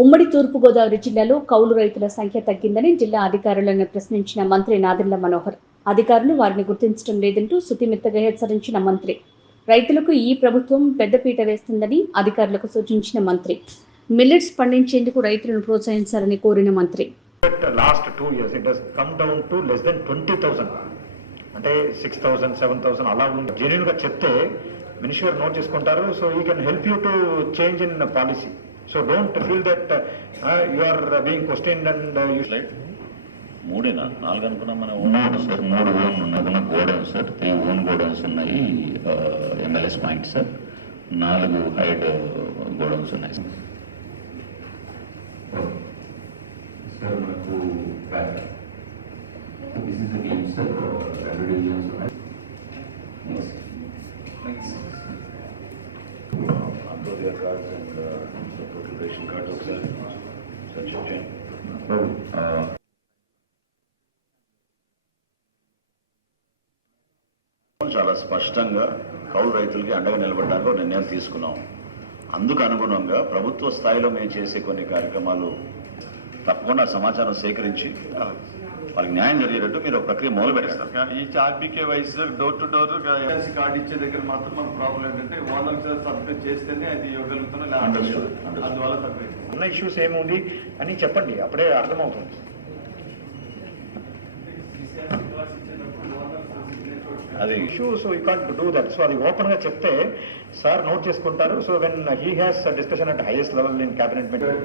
ఉమ్మడి తూర్పుగోదావరి జిల్లాలో కౌలు రైతుల సంఖ్య తగ్గిందని జిల్లా అధికారులను ప్రశ్నించిన మంత్రి నాదెండ్ల మనోహర్. అధికారులు వారిని గుర్తించడం లేదంటూ సుతిమెత్తగా హెచ్చరించిన మంత్రి. రైతులకు ఈ ప్రభుత్వం పెద్దపీట వేస్తుందని అధికారులకు సూచించిన మంత్రి. మిల్లెట్స్ పండించేందుకు రైతులను ప్రోత్సహించాలని కోరిన మంత్రి. Last 2 years it has come down to less than 20,000. అంటే 6,000, 7,000 అలా ఉంది. జెన్యూన్ గా చెప్తే మినిస్టర్ నోట్ చేసుకుంటారు. So you can help you to change in policy. So don't feel that you are being questioned and you like మూడేనా 4 అనుకున్నాం మనం. 3 sir, 3 own ఉన్నది గోడౌన్స్ సార్, 3 ఓన్ గోడౌన్స్ ఉన్నాయి. MLS point sir, 4 hired godowns ఉన్నాయి sir. మనకు this is the team sir, 2 divisions ఉన్నాయి. Antyodaya cards and total ration cards ఒకసారి sir check చేయండి. చాలా స్పష్టంగా కౌలు రైతులకి అండగా నిలబడడానికి నిర్ణయం తీసుకున్నాం. అందుకు అనుగుణంగా ప్రభుత్వ స్థాయిలో మేము చేసే కొన్ని కార్యక్రమాలు తప్పకుండా సమాచారం సేకరించి వాళ్ళకి న్యాయం జరిగేటట్టు మీరు ఒక ప్రక్రియ మొదలు పెట్టేస్తారు. ఈ RBK wise door to door card ఇచ్చే దగ్గర మాత్రం మన ప్రాబ్లం ఏంటంటే ఓనర్ సబ్మిట్ చేస్తేనే అది ఇవ్వగలుగుతున్నా, అందువల్ల తప్పేది. ఉన్న ఇష్యూస్ ఏముంది అని చెప్పండి, అప్పుడే అర్థమవుతుంది. అది issue, so you can't do that. So అది ఓపెన్ గా చెప్తే సార్ నోట్ చేసుకుంటారు. So when he has discussion at highest level in cabinet meeting.